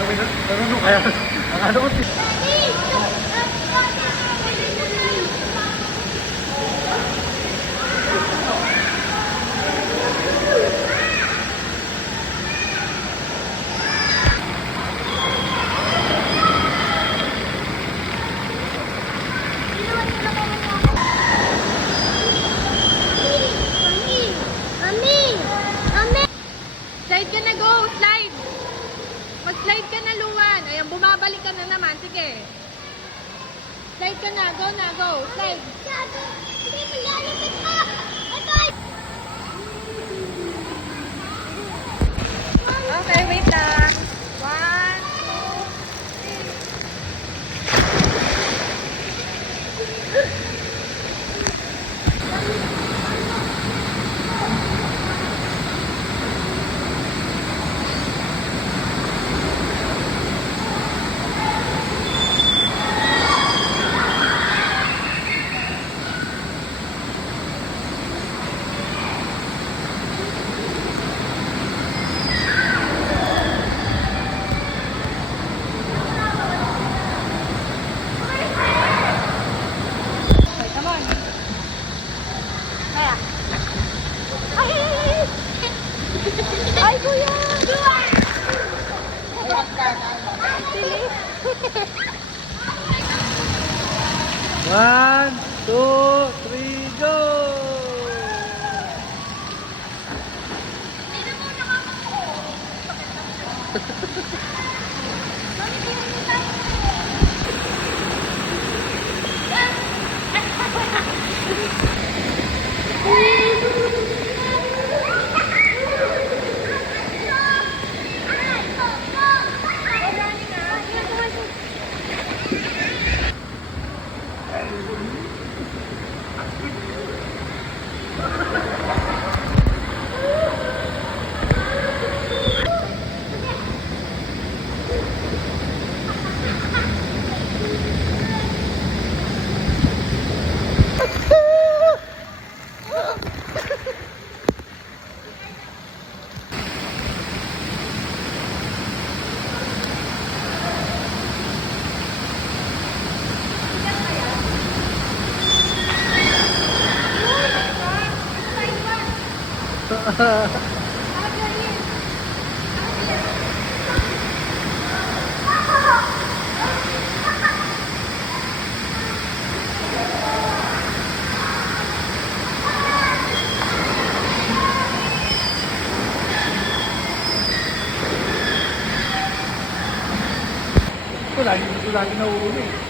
Marunong kaya. Ang ano ko si... Slide ka na, go! Slide! Mag-slide ka na, Luan. Ayan, bumabalik ka na naman. Sige. Slide ka na. Go na, go. Slide. Okay, wait lang. 1, 2, 3. Ay, kuya! One, two, three, go! Ito lagi nauuli.